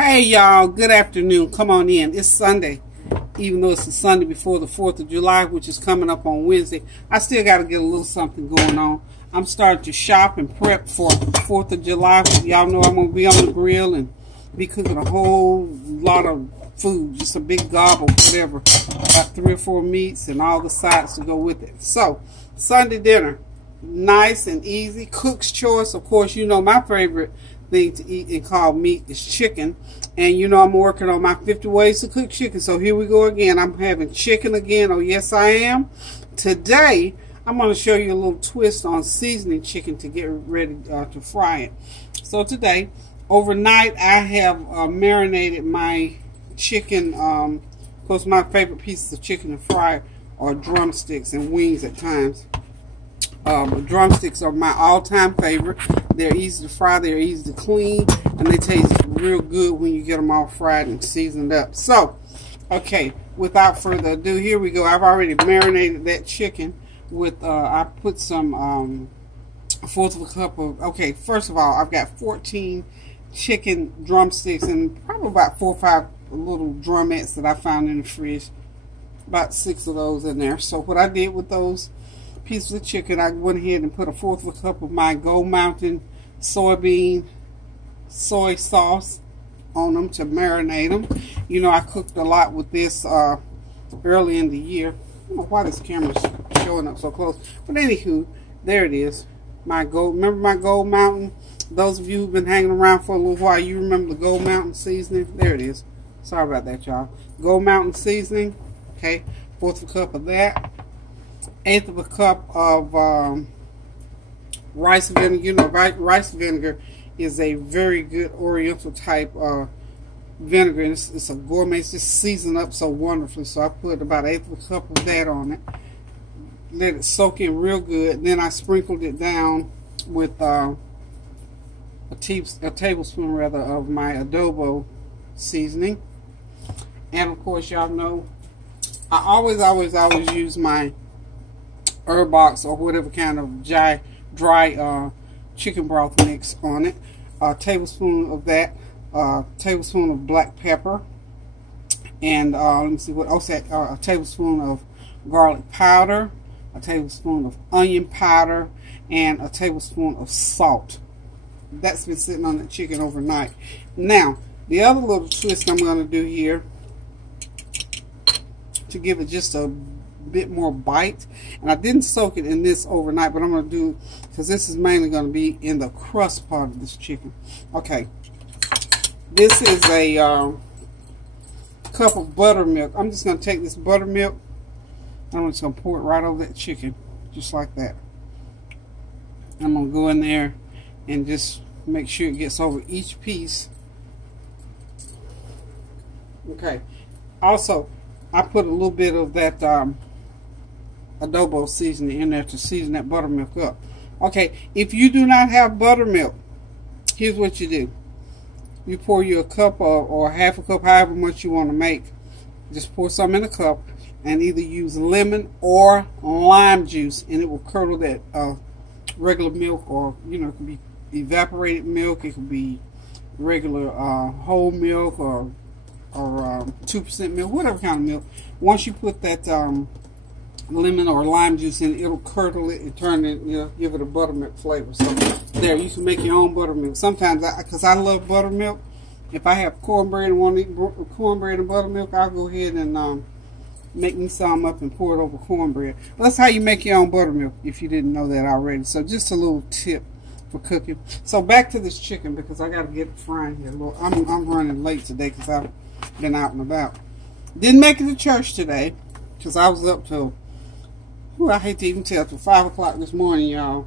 Hey y'all, good afternoon. Come on in. It's Sunday. Even though it's the Sunday before the 4th of July, which is coming up on Wednesday, I still got to get a little something going on. I'm starting to shop and prep for the 4th of July. Y'all know I'm going to be on the grill and be cooking a whole lot of food. Just a big gobble, whatever. About 3 or 4 meats and all the sides to go with it. So, Sunday dinner. Nice and easy. Cook's choice. Of course, you know my favorite thing to eat and call meat is chicken. And you know I'm working on my 50 ways to cook chicken. So here we go again. I'm having chicken again. Oh yes I am. Today I'm going to show you a little twist on seasoning chicken to get ready to fry it. So today, overnight I have marinated my chicken. Of course my favorite pieces of chicken to fry are drumsticks and wings at times. Drumsticks are my all-time favorite. They're easy to fry, they're easy to clean, and they taste real good when you get them all fried and seasoned up. So, okay, without further ado, here we go. I've already marinated that chicken with, I put some, 1/4 of a cup of, okay, first of all, I've got 14 chicken drumsticks and probably about 4 or 5 little drumettes that I found in the fridge. About 6 of those in there. So what I did with those pieces of chicken, I went ahead and put 1/4 of a cup of my Gold Mountain soy sauce on them to marinate them. You know I cooked a lot with this early in the year. I don't know why this camera's showing up so close, but anywho, there it is. Remember my Gold Mountain? Those of you who've been hanging around for a little while, you remember the Gold Mountain seasoning? There it is. Sorry about that, y'all. Gold Mountain seasoning. Okay, 1/4 of a cup of that. 1/8 of a cup of rice vinegar. You know, rice vinegar is a very good Oriental type vinegar. And it's a gourmet. It's just seasoned up so wonderfully. So I put about 1/8 of a cup of that on it. Let it soak in real good. Then I sprinkled it down with a tablespoon rather of my adobo seasoning. And of course, y'all know I always use my herb box or whatever kind of dry chicken broth mix on it. A tablespoon of that, a tablespoon of black pepper, and let me see what else. A tablespoon of garlic powder, a tablespoon of onion powder, and a tablespoon of salt. That's been sitting on the chicken overnight. Now, the other little twist I'm going to do here to give it just a bit more bite, and I didn't soak it in this overnight, but I'm going to do, because this is mainly going to be in the crust part of this chicken. Okay, this is a cup of buttermilk. I'm just going to take this buttermilk, I'm just going to pour it right over that chicken, just like that. I'm going to go in there and just make sure it gets over each piece. Okay, also I put a little bit of that adobo seasoning in there to season that buttermilk up. Okay, if you do not have buttermilk, here's what you do. You pour you a cup or half a cup, however much you want to make. Just pour some in a cup and either use lemon or lime juice, and it will curdle that regular milk, or you know, it could be evaporated milk, it could be regular whole milk, or 2% milk, whatever kind of milk. Once you put that lemon or lime juice in, it'll curdle it and turn it, you know, give it a buttermilk flavor. So there, you can make your own buttermilk. Sometimes, because I love buttermilk, if I have cornbread and want to eat cornbread and buttermilk, I'll go ahead and make me some up and pour it over cornbread. Well, that's how you make your own buttermilk, if you didn't know that already. So just a little tip for cooking. So back to this chicken, because I got to get it frying here. I'm running late today because I've been out and about. Didn't make it to church today because I was up till, I hate to even tell, till 5 o'clock this morning, y'all,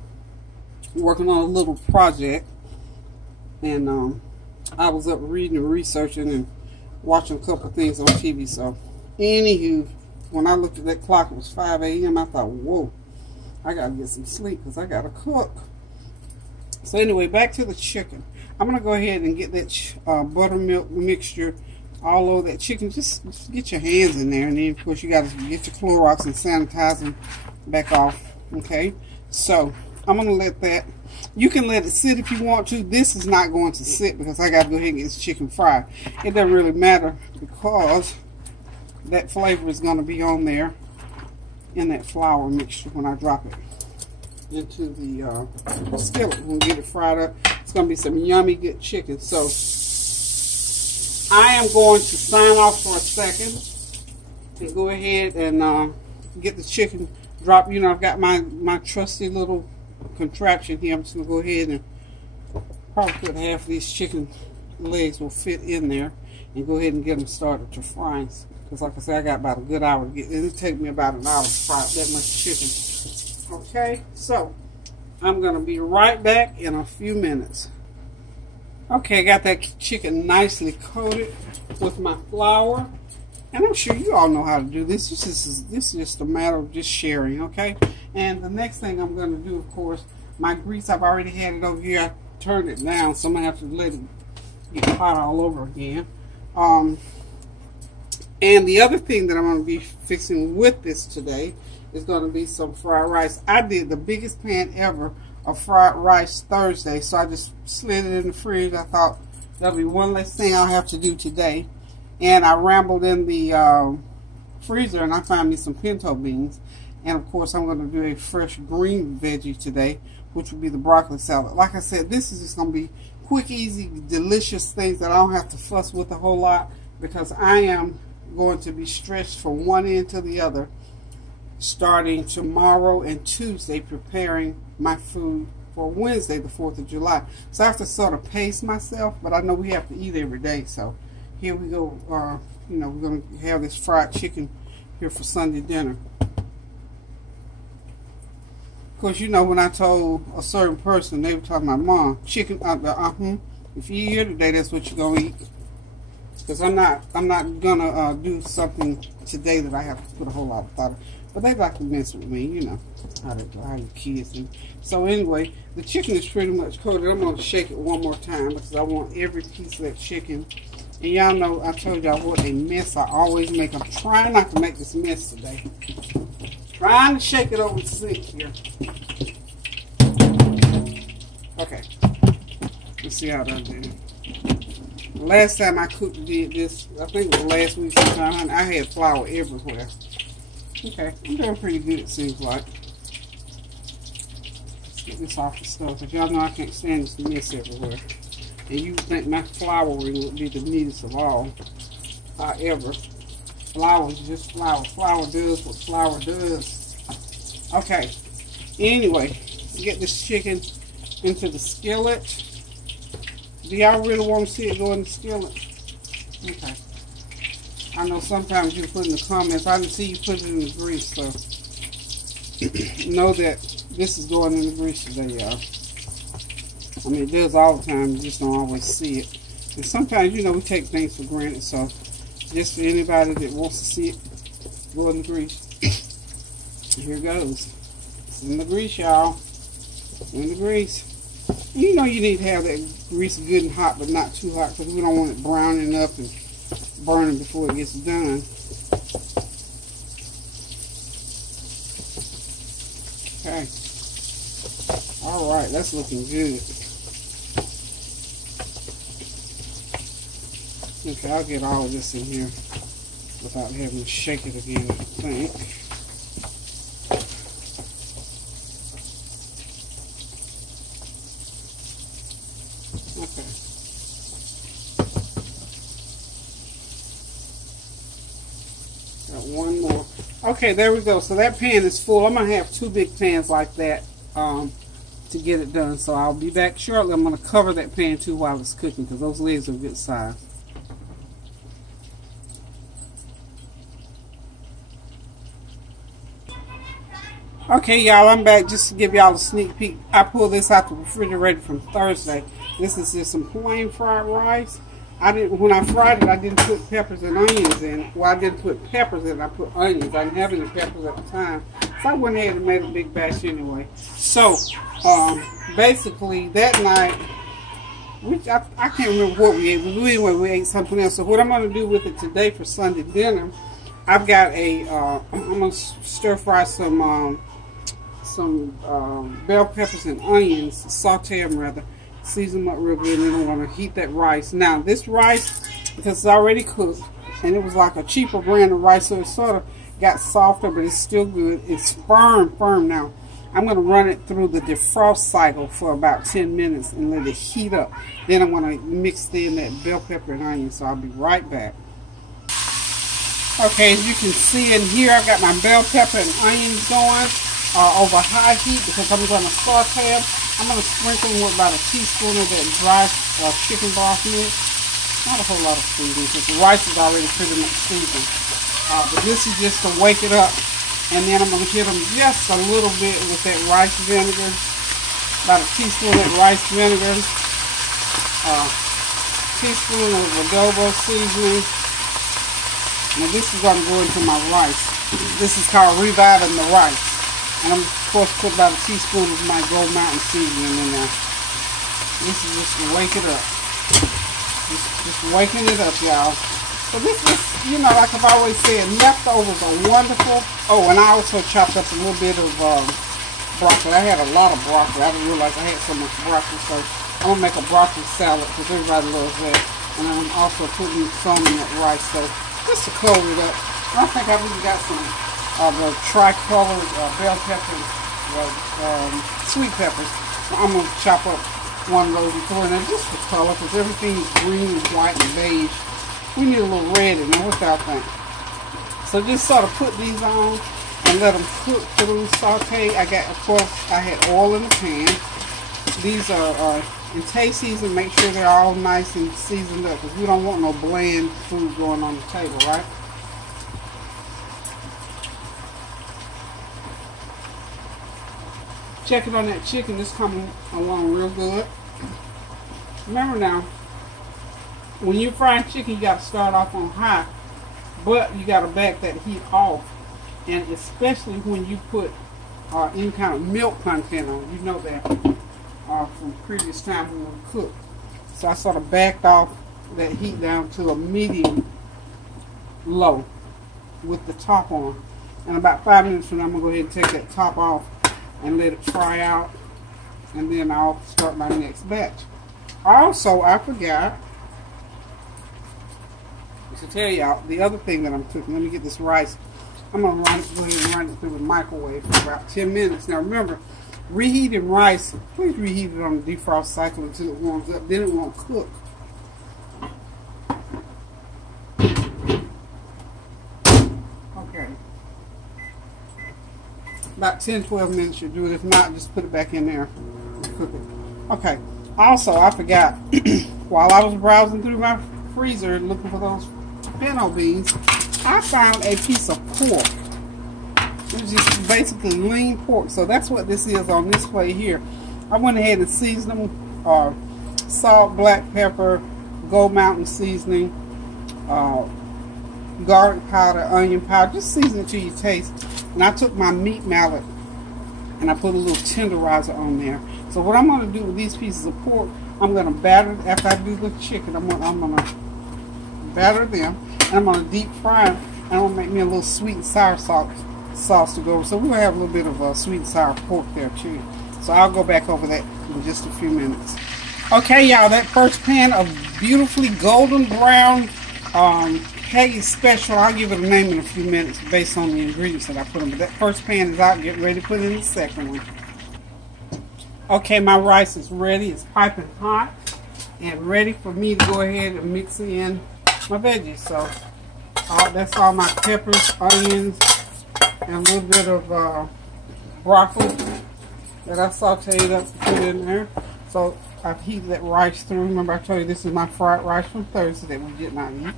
working on a little project. And I was up reading and researching and watching a couple of things on TV. So anywho, when I looked at that clock, it was 5 a.m. I thought, whoa, I gotta get some sleep because I gotta cook. So anyway, back to the chicken. I'm gonna go ahead and get that buttermilk mixture all over that chicken. Just get your hands in there, and then of course you got to get your Clorox and sanitize them back off. Okay, so I'm going to let that. You can let it sit if you want to. This is not going to sit because I got to go ahead and get this chicken fried. It doesn't really matter because that flavor is going to be on there in that flour mixture when I drop it into the skillet. We'll get it fried up. It's going to be some yummy good chicken. So I am going to sign off for a second and go ahead and get the chicken dropped. You know, I've got my trusty little contraption here. I'm just going to go ahead and probably put half of these chicken legs will fit in there and go ahead and get them started to frying. Because like I said, I got about a good hour to get. It'll take me about an hour to fry that much chicken. Okay, so I'm going to be right back in a few minutes. Okay, I got that chicken nicely coated with my flour. And I'm sure you all know how to do this. This is just a matter of just sharing, okay? And the next thing I'm going to do, of course, my grease, I've already had it over here. I turned it down, so I'm going to have to let it get hot all over again. And the other thing that I'm going to be fixing with this today is going to be some fried rice. I did the biggest pan ever of fried rice Thursday, so I just slid it in the fridge. I thought that'll be one less thing I'll have to do today. And I rambled in the freezer and I found me some pinto beans. And of course I'm going to do a fresh green veggie today, which will be the broccoli salad. Like I said, this is just going to be quick, easy, delicious things that I don't have to fuss with a whole lot, because I am going to be stretched from one end to the other starting tomorrow and Tuesday, preparing my food for Wednesday, the 4th of July. So I have to sort of pace myself, but I know we have to eat every day. So here we go. You know, we're going to have this fried chicken here for Sunday dinner. Of course, you know, when I told a certain person, they were talking about, Mom, chicken, if you eat here today, that's what you're going to eat. Because I'm not gonna do something today that I have to put a whole lot of thought in. But they like to mess with me, you know, how the kids do. So anyway, the chicken is pretty much coated. I'm gonna shake it one more time because I want every piece of that chicken. And y'all know I told y'all what a mess I always make. I'm trying not to make this mess today. Trying to shake it over the sink here. Okay, let's see how that did. Last time I did this, I think it was last week sometime, I had flour everywhere. Okay, I'm doing pretty good, it seems like. Let's get this off the stove, because y'all know I can't stand this mess everywhere. And you would think my flouring would be the neatest of all. However, flour is just flour. Flour does what flour does. Okay, anyway, let's get this chicken into the skillet. Do y'all really want to see it go in the skillet? Okay. I know sometimes you put in the comments, I didn't see you put it in the grease, so know that this is going in the grease today, y'all. I mean, it does all the time, you just don't always see it. And sometimes, you know, we take things for granted, so just for anybody that wants to see it, go in the grease. Here it goes. It's in the grease, y'all. In the grease. You know you need to have that grease good and hot, but not too hot, because we don't want it browning up and burning before it gets done. Okay. Alright, that's looking good. Okay, I'll get all of this in here without having to shake it again, I think. Okay. Got one more. Okay, there we go. So that pan is full. I'm going to have two big pans like that to get it done. So I'll be back shortly. I'm going to cover that pan too while it's cooking, because those legs are a good size. Okay, y'all, I'm back just to give y'all a sneak peek. I pulled this out the refrigerator from Thursday. This is just some plain fried rice. When I fried it, I didn't put peppers and onions in it. Well, I didn't put peppers in it, I put onions. I didn't have any peppers at the time. So I went ahead and made a big batch anyway. So, basically, that night, which I can't remember what we ate, but anyway, we ate something else. So what I'm going to do with it today for Sunday dinner, I've got I'm going to stir fry some some bell peppers and onions, saute them rather, season them up real good, and then I'm going to heat that rice. Now, this rice, because it's already cooked, and it was like a cheaper brand of rice, so it sort of got softer, but it's still good. It's firm now. I'm going to run it through the defrost cycle for about 10 minutes and let it heat up. Then I'm going to mix in that bell pepper and onion, so I'll be right back. Okay, as you can see in here, I've got my bell pepper and onions going over high heat because I'm going to saute them. I'm going to sprinkle them with about a teaspoon of that dry chicken broth mix. Not a whole lot of seasoning because the rice is already pretty much seasoned. But this is just to wake it up. And then I'm going to hit them just a little bit with that rice vinegar. About a teaspoon of that rice vinegar. Teaspoon of adobo seasoning. Now this is going to go into my rice. This is called reviving the rice. And I'm supposed to put about a teaspoon of my Gold Mountain seasoning in there. This is just to wake it up. Just waking it up, y'all. So this is, you know, like I've always said, leftovers are wonderful. Oh, and I also chopped up a little bit of broccoli. I had a lot of broccoli. I didn't realize I had so much broccoli. So I'm going to make a broccoli salad because everybody loves that. And I'm also putting some in that rice. So just to color it up. I think I've even got some of the tricolored bell peppers, sweet peppers. So I'm going to chop up one of those and throw in there just for color because everything is green and white and beige. We need a little red in there. What y'all think? So just sort of put these on and let them cook through, saute. Of course, I had oil in the pan. These are in taste season. Make sure they're all nice and seasoned up because we don't want no bland food going on the table, right? Check it on that chicken. It's coming along real good. Remember now, when you're frying chicken, you got to start off on high, but you got to back that heat off. And especially when you put any kind of milk content on, you know that from previous time when we cooked. So I sort of backed off that heat down to a medium low with the top on. And about 5 minutes from now, I'm going to go ahead and take that top off and let it fry out. And then I'll start my next batch. Also, I forgot to tell y'all the other thing that I'm cooking. Let me get this rice. I'm going to go ahead and run it through the microwave for about 10 minutes. Now remember, reheating rice, please reheat it on the defrost cycle until it warms up. Then it won't cook. Okay. About 10-12 minutes should do it. If not, just put it back in there and cook it. Okay. Also, I forgot, while I was browsing through my freezer looking for those pinto beans, I found a piece of pork. It's just basically lean pork. So that's what this is on this plate here. I went ahead and seasoned them. Salt, black pepper, Gold Mountain seasoning, garlic powder, onion powder. Just season it to your taste. And I took my meat mallet and I put a little tenderizer on there. So what I'm going to do with these pieces of pork, I'm going to batter, after I do the chicken, I'm going to batter them, and I'm going to deep fry them, and I'm going to make me a little sweet and sour sauce to go over. So we're going to have a little bit of sweet and sour pork there too. So I'll go back over that in just a few minutes. Okay, y'all, that first pan of beautifully golden brown Haggis Special, I'll give it a name in a few minutes based on the ingredients that I put in. But that first pan is out. Get ready to put in the second one. Okay, my rice is ready. It's piping hot and ready for me to go ahead and mix in my veggies. So that's all my peppers, onions, and a little bit of broccoli that I sauteed up to put in there. So I've heated that rice through. Remember I told you this is my fried rice from Thursday that we did not eat.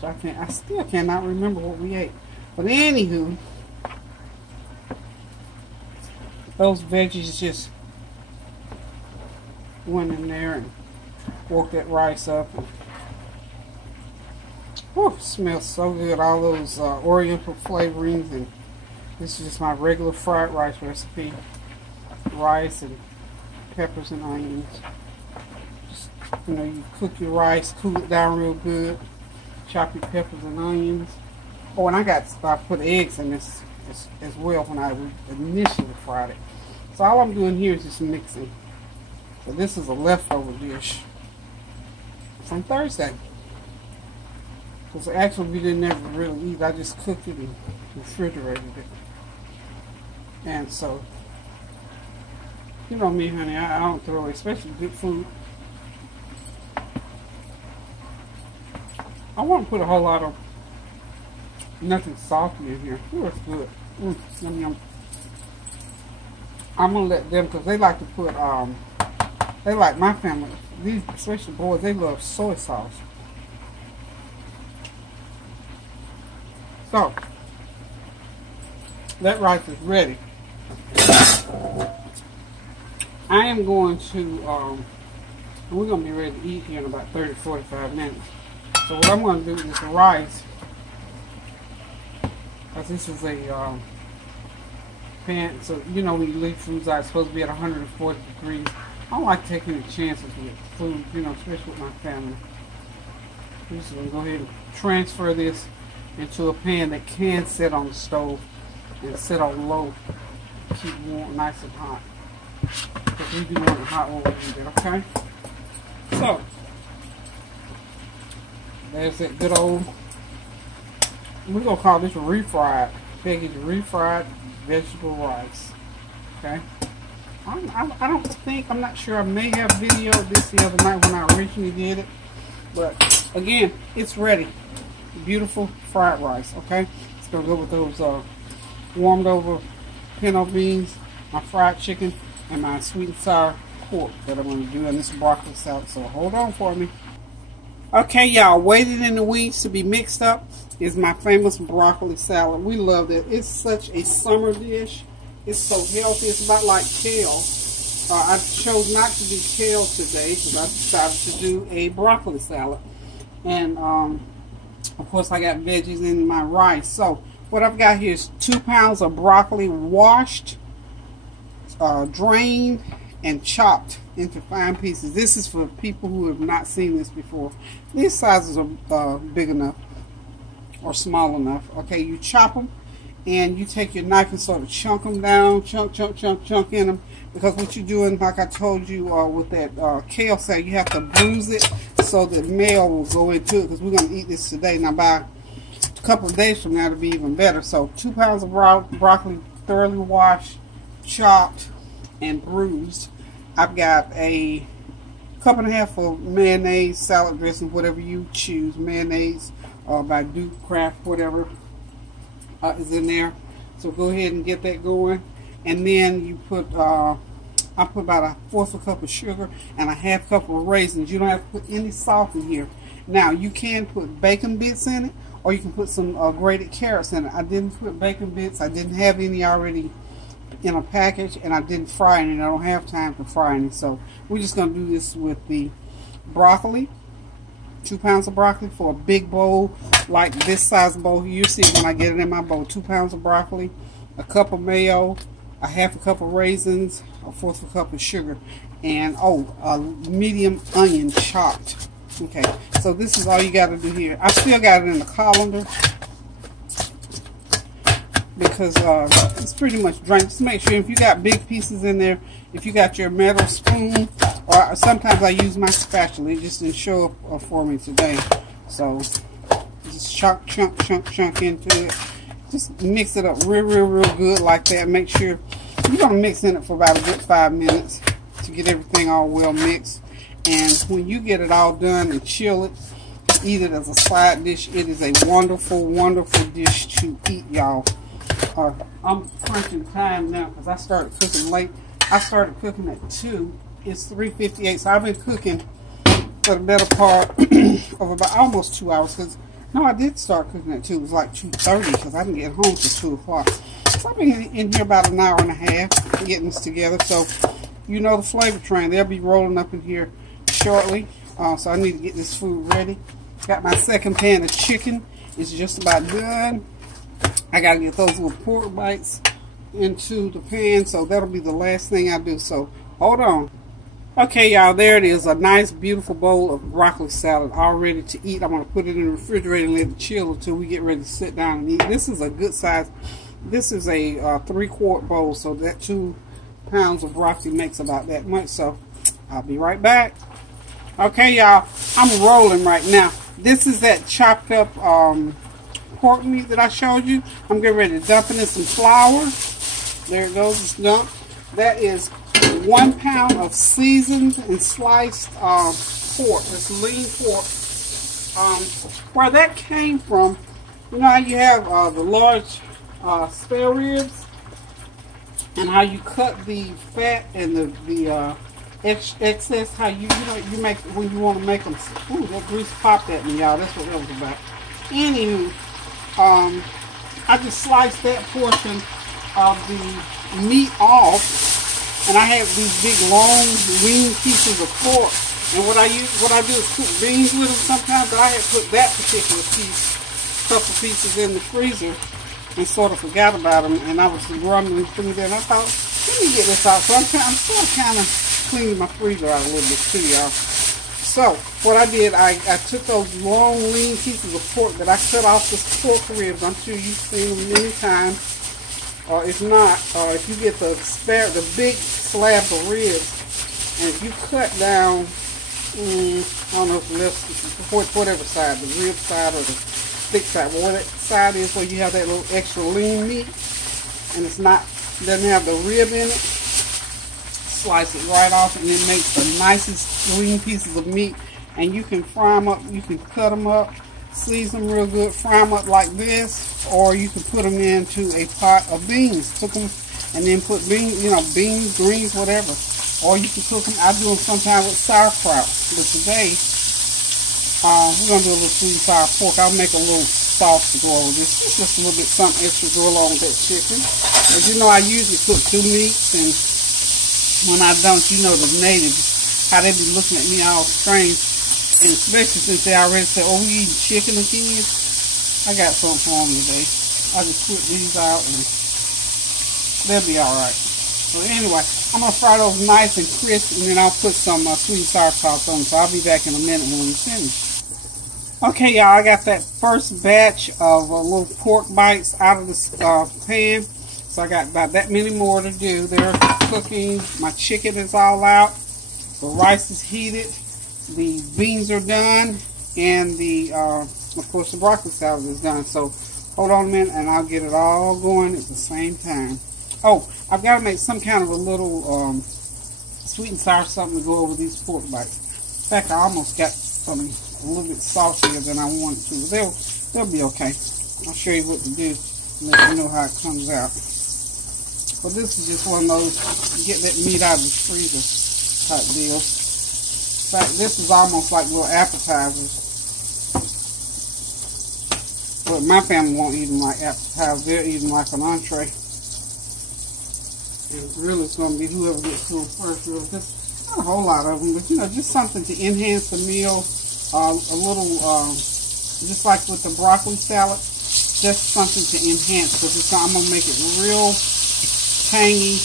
So I still cannot remember what we ate. But anywho, those veggies just went in there and woke that rice up. And, whew, smells so good. All those oriental flavorings, and this is just my regular fried rice recipe. Rice and peppers and onions. Just, you know, you cook your rice, cool it down real good. Chop your peppers and onions. Oh, and I put eggs in this as well when I initially fried it. So all I'm doing here is just mixing. So this is a leftover dish from Thursday. Because actually we didn't ever really eat. I just cooked it and refrigerated it. And so, you know me, honey, I don't throw away, especially good food. I want to put a whole lot of nothing salty in here. Oh, it's good. Yum, yum. I'm going to let them, because they like to put, they like my family, these, especially boys, they love soy sauce. So, that rice is ready. I am going to, we're going to be ready to eat here in about 30, 45 minutes. So what I'm going to do is the rice, because this is a pan, so you know when you leave foods out, it's supposed to be at 140 degrees. I don't like taking any chances with food, you know, especially with my family. I'm just going to go ahead and transfer this into a pan that can sit on the stove and sit on low, keep warm, nice and hot. Because we do want it hot when we eat it, okay? So, there's that good old, we're going to call this refried, Peggy's refried vegetable rice, okay? I don't think, I'm not sure, I may have videoed this the other night when I originally did it, but again, it's ready. Beautiful fried rice, okay? It's going to go with those warmed over pinto beans, my fried chicken, and my sweet and sour pork that I'm going to do in this broccoli salad. So hold on for me. Okay, y'all, waiting in the wings to be mixed up is my famous broccoli salad. We love it. It's such a summer dish. It's so healthy. It's about like kale. I chose not to do kale today because I decided to do a broccoli salad. And, of course, I got veggies in my rice. So what I've got here is 2 pounds of broccoli washed, drained, and chopped into fine pieces. This is for people who have not seen this before. These sizes are big enough or small enough. Okay, you chop them and you take your knife and sort of chunk them down, chunk in them. Because what you're doing, like I told you with that kale salad, you have to bruise it so that mayo will go into it. Because we're going to eat this today. Now, by a couple of days from now, it'll be even better. So, 2 pounds of broccoli, thoroughly washed, chopped, and bruised. I've got a cup and a half of mayonnaise, salad dressing, whatever you choose. Mayonnaise by Duke Craft, whatever is in there. So go ahead and get that going. And then you put, I put about 1/4 cup of sugar and a 1/2 cup of raisins. You don't have to put any salt in here. Now, you can put bacon bits in it, or you can put some grated carrots in it. I didn't put bacon bits. I didn't have any already in a package, and I didn't fry any. I don't have time to fry any. So we're just going to do this with the broccoli. 2 pounds of broccoli for a big bowl, like this size bowl. You'll see when I get it in my bowl. 2 pounds of broccoli, a cup of mayo, a 1/2 cup of raisins, a 1/4 cup of sugar, and a medium onion chopped. Okay, so this is all you got to do here. I still got it in the colander because it's pretty much dry. Just make sure if you got big pieces in there, if you got your metal spoon, or sometimes I use my spatula. It just didn't show up for me today. So just chunk into it. Just mix it up real good like that. Make sure you're going to mix in it for about a good 5 minutes to get everything all well mixed. And when you get it all done and chill it, eat it as a side dish. It is a wonderful dish to eat, y'all. I'm crunching time now because I started cooking late. I started cooking at 2. It's 3:58, so I've been cooking for the better part of about almost 2 hours. Because no, I did start cooking at 2. It was like 2:30 because I didn't get home till 2 o'clock. So I've been in here about an hour and a half getting this together. So you know the flavor train. They'll be rolling up in here shortly. So I need to get this food ready. Got my second pan of chicken. It's just about done. I got to get those little pork bites into the pan. So that'll be the last thing I do. So hold on. Okay, y'all, there it is. A nice, beautiful bowl of broccoli salad all ready to eat. I'm going to put it in the refrigerator and let it chill until we get ready to sit down and eat. This is a good size This is a 3-quart bowl, so that 2 pounds of broccoli makes about that much. So I'll be right back. Okay, y'all, I'm rolling right now. This is that chopped up pork meat that I showed you. I'm getting ready to dump it in some flour. There it goes, it's dumped. That is 1 pound of seasoned and sliced pork. It's lean pork. Where that came from, you know how you have the large spare ribs, and how you cut the fat and the excess, how you make when you want to make them. Ooh, that grease popped at me, y'all. That's what that was about. Anywho, I just sliced that portion of the meat off, and I have these big long lean pieces of pork. And what I do is cook beans with them sometimes, but I had put that particular couple pieces in the freezer and sort of forgot about them, and I was grumbling through there, and I thought, let me get this out. So I'm still kind of cleaning my freezer out a little bit too, y'all. So what I did, I took those long lean pieces of pork that I cut off the pork ribs. I'm sure you've seen them many times. Or if not, if you get the big slab of ribs, and if you cut down, I don't know if it's whatever side, the rib side or the thick side, whatever that side is where you have that little extra lean meat, and doesn't have the rib in it, slice it right off, and it makes the nicest lean pieces of meat. And you can fry them up, you can cut them up, season them real good, fry them up like this, or you can put them into a pot of beans. Cook them and then put beans, beans, greens, whatever. Or you can cook them. I do them sometimes with sauerkraut. But today, we're going to do a little sweet and sour pork. I'll make a little sauce to go over this. It's just a little bit something extra to go along with that chicken. As you know, I usually cook 2 meats, and when I don't, the natives, how they be looking at me all strange. And especially since they already said, oh, we eating chicken again. I got something for them today. I just put these out and they'll be alright. So anyway, I'm going to fry those nice and crisp, and then I'll put some sweet and sour sauce on them. So I'll be back in a minute when we finish. Okay, y'all, I got that first batch of little pork bites out of the pan. So I got about that many more to do. They're cooking. My chicken is all out. The rice is heated. The beans are done, and of course the broccoli salad is done. So hold on a minute and I'll get it all going at the same time. Oh, I've got to make some kind of a little sweet and sour something to go over these pork bites. In fact, I almost got some a little bit saltier than I wanted to. They'll be okay. I'll show you what to do and let you know how it comes out. But this is just one of those get that meat out of the freezer type deal. In fact, this is almost like little appetizers. But my family won't eat them like appetizers. They'll eat them like an entree. And really it's going to be whoever gets to them first. Really. Just not a whole lot of them, but just something to enhance the meal. A little, just like with the broccoli salad, just something to enhance. Because I'm going to make it real tangy.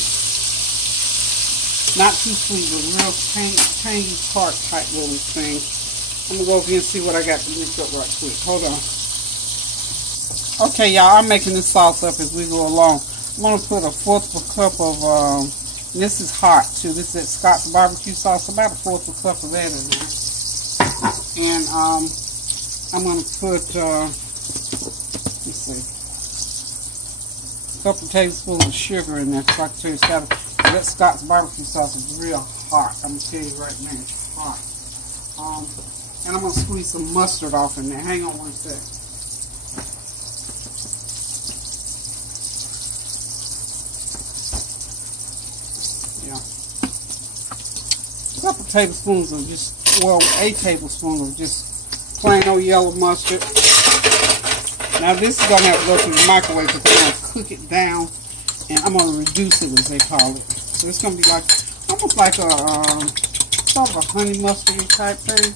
Not too sweet, but real tangy tart type little thing. I'm going to go over here and see what I got to mix up right quick. Hold on. Okay, y'all, I'm making this sauce up as we go along. I'm going to put 1/4 cup of, this is hot too. This is that Scott's barbecue sauce, about 1/4 cup of that in there. And I'm going to put, let's see, a couple tablespoons of sugar in there. So I can tell you, that Scott's barbecue sauce is real hot. I'm going to tell you right now, it's hot. And I'm going to squeeze some mustard off in there. Hang on one sec. Yeah. A couple tablespoons of a tablespoon of just plain old yellow mustard. Now this is going to have to go through the microwave because I'm going to cook it down. And I'm going to reduce it, as they call it. So it's going to be like, almost like a, sort of a honey mustard type thing.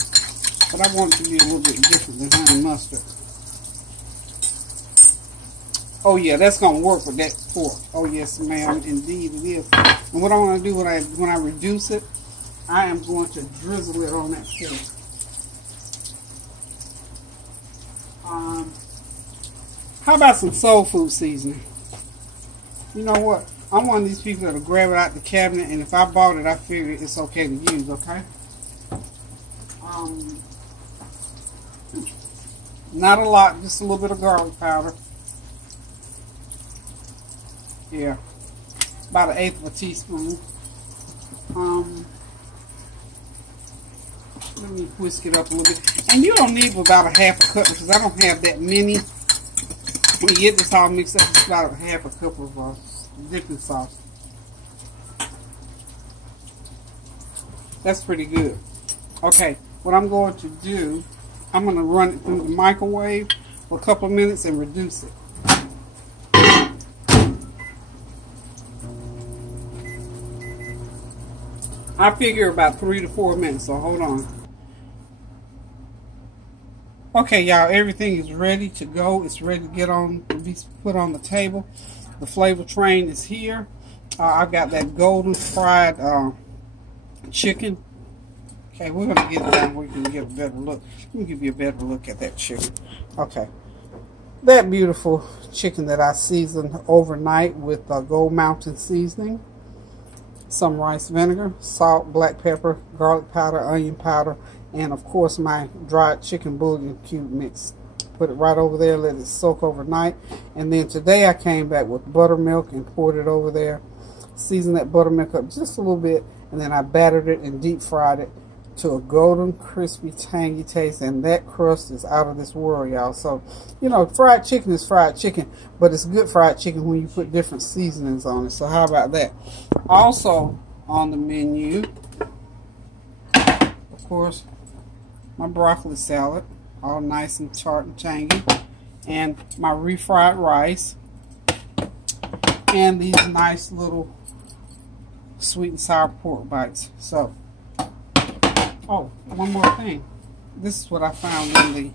But I want it to be a little bit different than honey mustard. Oh yeah, that's going to work with that pork. Oh yes, ma'am, indeed it is. And what I want to do when I reduce it, I am going to drizzle it on that pork. How about some soul food seasoning? You know what? I'm one of these people that'll grab it out the cabinet, and if I bought it, I figure it's okay to use, okay? Not a lot, just a little bit of garlic powder. Yeah, about 1/8 of a teaspoon. Let me whisk it up a little bit. And you don't need about a 1/2 cup because I don't have that many. When you get this all mixed up, it's about a 1/2 cup of dipping sauce. That's pretty good. Okay, what I'm going to do, I'm going to run it through the microwave for a couple of minutes and reduce it. I figure about 3 to 4 minutes, so hold on. Okay, y'all, everything is ready to go. It's ready to get on, to be put on the table. The flavor train is here. I've got that golden fried chicken. Okay, we're going to get it down where we can get a better look. Let me give you a better look at that chicken. Okay. That beautiful chicken that I seasoned overnight with Gold Mountain seasoning. Some rice vinegar, salt, black pepper, garlic powder, onion powder, and of course my dried chicken bouillon cube mix. Put it right over there, let it soak overnight. And then today I came back with buttermilk and poured it over there. Seasoned that buttermilk up just a little bit, and then I battered it and deep fried it to a golden, crispy, tangy taste, and that crust is out of this world, y'all. So, you know, fried chicken is fried chicken, but it's good fried chicken when you put different seasonings on it. So how about that? Also on the menu, of course, my broccoli salad, all nice and tart and tangy, and my refried rice, and these nice little sweet and sour pork bites. So, oh, one more thing. This is what I found in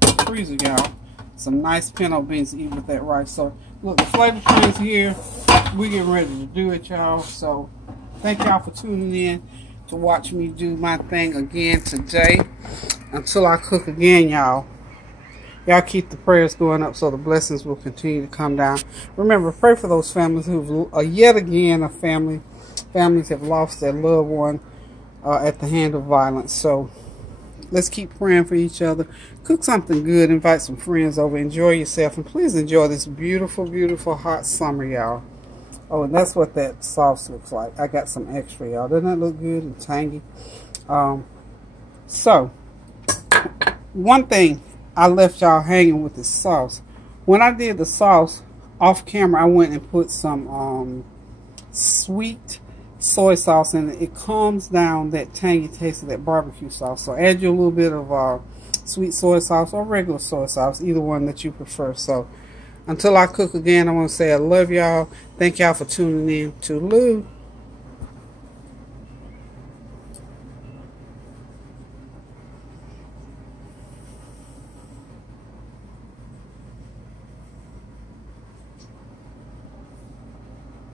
the freezer, y'all. Some nice pinto beans to eat with that rice. So, look, the flavor train's here. We're getting ready to do it, y'all. So, thank y'all for tuning in to watch me do my thing again today. Until I cook again, y'all. Y'all keep the prayers going up so the blessings will continue to come down. Remember, pray for those families who've, yet again, families have lost their loved one at the hand of violence. So let's keep praying for each other. Cook something good. Invite some friends over. Enjoy yourself. And please enjoy this beautiful, beautiful hot summer, y'all. Oh, and that's what that sauce looks like. I got some extra, y'all. Doesn't that look good and tangy? So, one thing I left y'all hanging with the sauce. When I did the sauce off camera, I went and put some sweet soy sauce in it. It calms down that tangy taste of that barbecue sauce. So add you a little bit of sweet soy sauce or regular soy sauce, either one that you prefer. So until I cook again, I want to say I love y'all. Thank y'all for tuning in. Toodaloo.